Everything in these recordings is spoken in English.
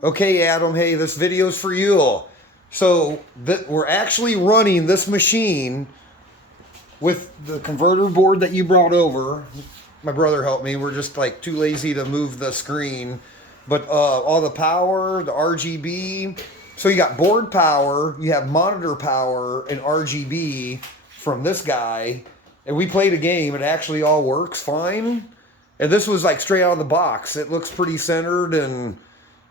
Okay, Adam, hey, this video's for you. So we're actually running this machine with the converter board that you brought over. My brother helped me. We're just like too lazy to move the screen. But all the power, the RGB. So you got board power, you have monitor power, and RGB from this guy. And we played a game. It actually all works fine. And this was like straight out of the box. It looks pretty centered, and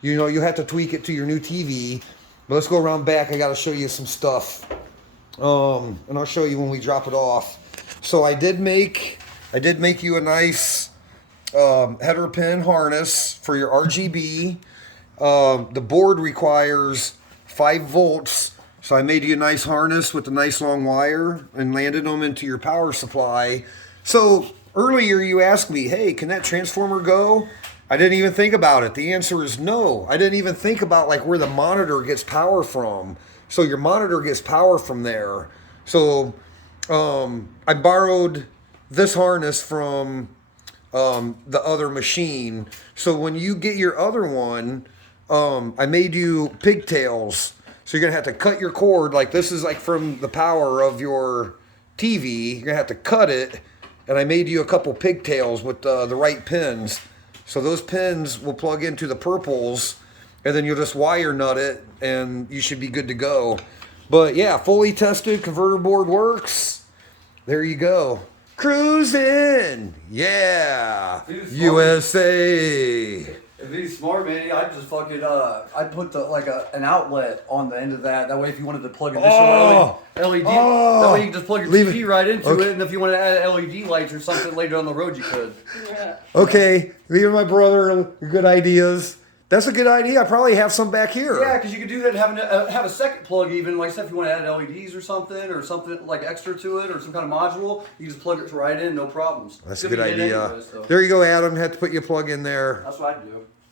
you know, you have to tweak it to your new TV. But let's go around back. I got to show you some stuff. And I'll show you when we drop it off. So I did make you a nice header pin harness for your RGB. The board requires 5 volts. So I made you a nice harness with a nice long wire and landed them into your power supply. So earlier you asked me, hey, can that transformer go? I didn't even think about it. The answer is no. I didn't even think about like where the monitor gets power from. So your monitor gets power from there. So I borrowed this harness from the other machine. So when you get your other one, I made you pigtails. So you're gonna have to cut your cord. Like this is like from the power of your TV. You're gonna have to cut it. And I made you a couple pigtails with the right pins. So those pins will plug into the purples, and then you'll just wire nut it, and you should be good to go. But yeah, fully tested, converter board works. There you go. Cruising, yeah, USA. If he's smart, man, I'd just fucking I'd put an outlet on the end of that. That way, if you wanted to plug additional LED, that way you can just plug your TV right into it. And if you wanted to add LED lights or something later down the road, you could. Yeah. Okay, me and my brother, good ideas. That's a good idea. I probably have some back here. Yeah, because you could do that and have a second plug even. Like I said, if you want to add LEDs or something like extra to it or some kind of module, you just plug it right in, no problems. That's a good idea. There you go, Adam. Had to put your plug in there. That's what I'd do.